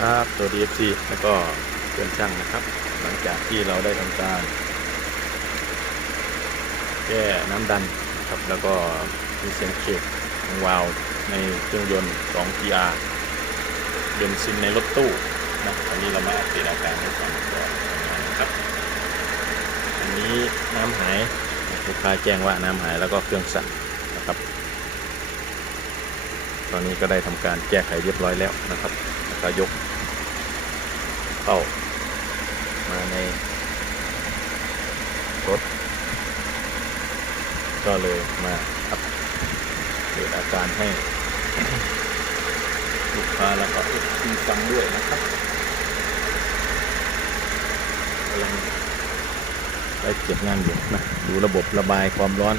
ครับตัว DFC แล้วก็เพื่อนช่างนะครับ หลังจากที่เราได้ทำการแก้น้ำดันนะครับ แล้วก็มีเสียงเช็คของวาล์วในเครื่องยนต์2 GR เบนซินในรถตู้นะอันนี้เรามาอัปเดตอาการให้ฟังก่อนนะครับอันนี้น้ำหายลูกค้าแจ้งว่าน้ำหายแล้วก็เครื่องสั่นนะครับ ตอนนี้ก็ได้ทำการแก้ไขเรียบร้อยแล้วนะครับแล้วก็ยก เข้า มาในรถ ก็เลยมาอัปเดตอาการให้ลูกค้าแล้วก็คุณฟังด้วยนะครับกำลังได้เก็บงานอยู่นะดูระบบระบายความร้อน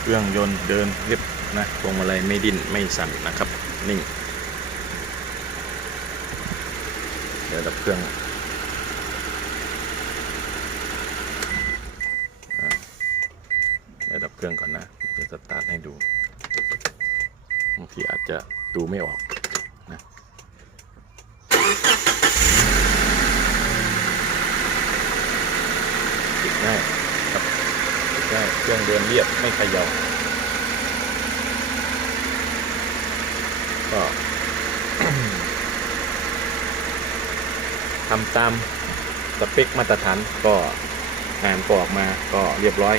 เครื่องยนต์เดินเรียบนะพวงมาลัยไม่ดิ้นไม่สั่นนะครับ นิ่ง เดี๋ยวดับเครื่องเดี๋ยวดับเครื่องก่อนนะเดี๋ยวสตาร์ทให้ดูบางทีอาจจะดูไม่ออกนะปิดง่ายครับปิดง่ายเครื่องเดินเรียบไม่ขย่าก็ ทำตามสเปคมาตรฐานก็งานก็ออกมาก็เรียบร้อย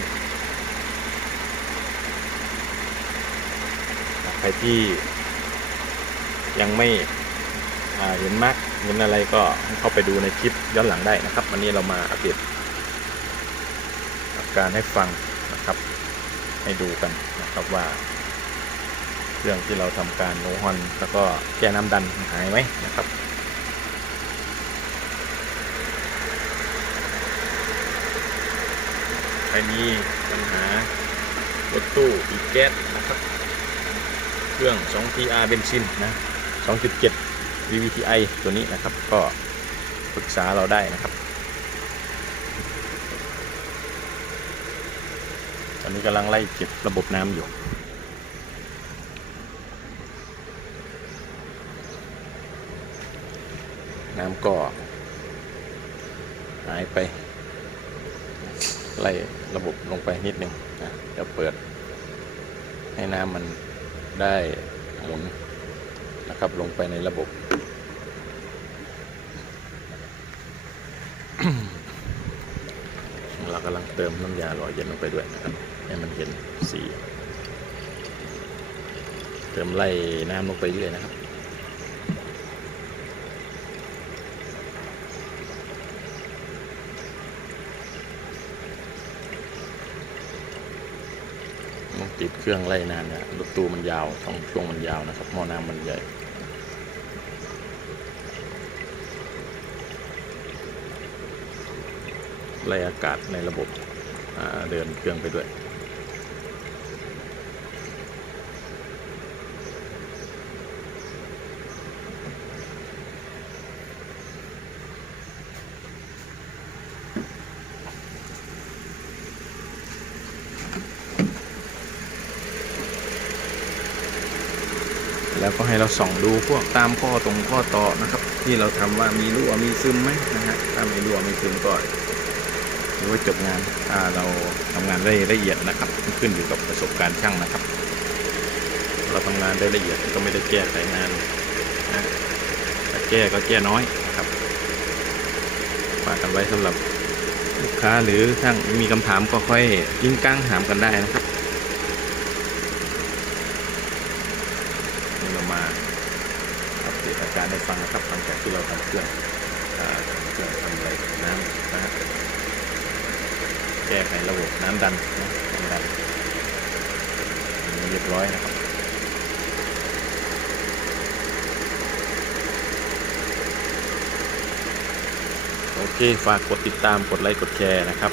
ใครที่ยังไม่เห็นมาร์กเห็นอะไรก็เข้าไปดูในคลิปย้อนหลังได้นะครับ วันนี้เรามาอัปเดตอาการให้ฟังนะครับ ให้ดูกันนะครับว่า เรื่องที่เราทำการโนฮอนแล้วก็แก้น้ำดันหายไหมนะครับ ใครมีปัญหารถตู้อีกแก๊สนะครับ เครื่อง 2TR เบนซินนะ 2.7 VVTi ตัวนี้นะครับ ก็ปรึกษาเราได้นะครับ ตอนนี้กำลังไล่เก็บระบบน้ำอยู่น้ำก็หายไป ไล่ระบบลงไปนิดนึงนะเดี๋ยวเปิดให้น้ำมันได้หมุนนะครับลงไปในระบบ เรากำลังเติมน้ำยาหล่อเย็นลงไปด้วยนะครับ ให้มันเห็นสี เติมไล่น้ำลงไปเรื่อยนะครับ ติดเครื่องไล่นานนะรถตู้มันยาวช่องช่วงมันยาวนะครับหม้อน้ำมันใหญ่ไล่อากาศในระบบเดินเครื่องไปด้วย แล้วก็ให้เราส่องดูพวกตามข้อตรงข้อต่อนะครับ ที่เราทำว่ามีรั่วมีซึมไหมนะฮะถ้าไม่รั่วไม่ซึมก็ถือว่าจบงานถ้าเราทำงานได้ละเอียดนะครับ ขึ้นอยู่กับประสบการณ์ช่างนะครับ เราทำงานได้ละเอียดก็ไม่ได้แก้ไขงานนะแต่แก้ก็แก้น้อยนะครับฝากกันไว้สำหรับลูกค้าหรือช่างมีคำถามก็ค่อยยิงก้างถามกันได้นะครับ เรามาอัปเดตอาการให้ฟังนะครับหลังจากที่เราทำเครื่องทำเครื่องทำอะไรน้ำนะแก้ไขระบบน้ำดันนะน้ำดันเรียบร้อยนะครับโอเค ฝากกดติดตาม กดไลค์ กดแชร์นะครับ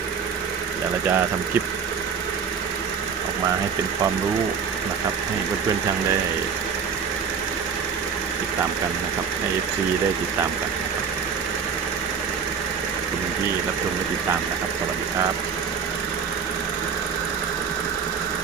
เดี๋ยวเราจะทำคลิป ออกมาให้เป็นความรู้นะครับ ให้เพื่อนๆช่างได้ ดตามกันนะครับให้ FC ได้ติดตามกันนะครับคุณที่รับชมและติดตามนะครับ สวัสดีครับ